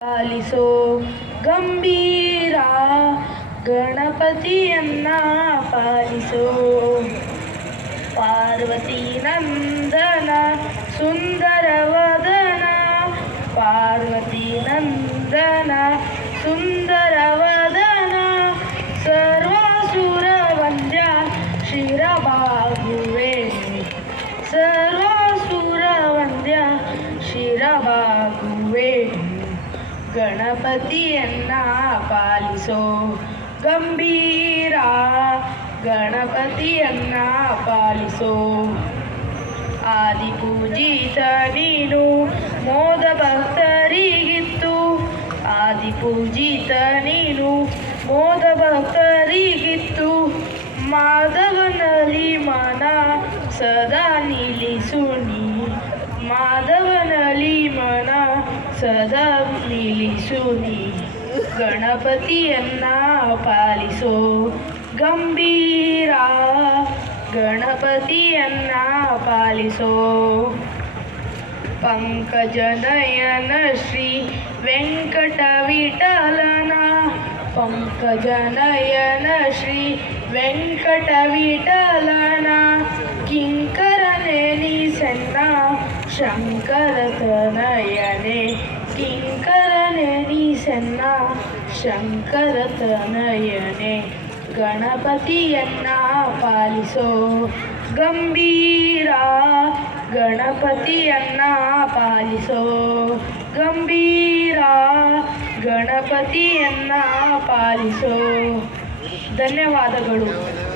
ಪಾಲಿಸೋ ಗಂಭೀರ ಗಣಪತಿಯನ್ನ ಪಾಲಿಸೋ ಪಾರ್ವತಿ ನಂದನ ಸುಂದರವದನ ಪಾರ್ವತಿ ನಂದನ ಸುಂದರವದನ ಸರ್ವಾಸುರ ವಂದ್ಯ ಶಿರಬಾಗುವೆ ಸರ್ವಾಸುರ ವಂದ್ಯ ಶಿರಬಾಗುವೆ ಗಣಪತಿಯನ್ನ ಪಾಲಿಸೋ ಗಂಭೀರ ಗಣಪತಿಯನ್ನ ಪಾಲಿಸೋ ಆದಿಪೂಜಿತ ನೀನು ಮೋದ ಭಕ್ತರಿಗಿತ್ತು ಆದಿಪೂಜಿತ ನೀನು ಮೋದ ಭಕ್ತರಿಗಿತ್ತು ಮಾಧವನಲ್ಲಿ ಮನ ಸದಾ ನಿಲ್ಲಿಸು ನೀ ಮಾಧವನಲ್ಲಿ ಮನ ಸದಾ ನಿಲ್ಲಿಸು ನೀ ಗಣಪತಿಯನ್ನ ಪಾಲಿಸೋ ಗಂಭೀರ ಗಣಪತಿಯನ್ನ ಪಾಲಿಸೋ ಪಂಕಜನಯನ ಶ್ರೀ ವೆಂಕಟ ವಿಠಲನ ಪಂಕಜನಯನ ಶ್ರೀ ವೆಂಕಟ ವಿಠಲನ ಕಿಂಕರನೆ ನೀಸನ್ನ ಶಂಕರತನಯನೆ ಕಿಂಕರನೆ ನೀಸನ್ನ ಶಂಕರತನಯನೆ ಗಣಪತಿಯನ್ನ ಪಾಲಿಸೋ ಗಂಭೀರ ಗಣಪತಿಯನ್ನ ಪಾಲಿಸೋ ಗಂಭೀರ ಗಣಪತಿಯನ್ನ ಪಾಲಿಸೋ ಧನ್ಯವಾದಗಳು.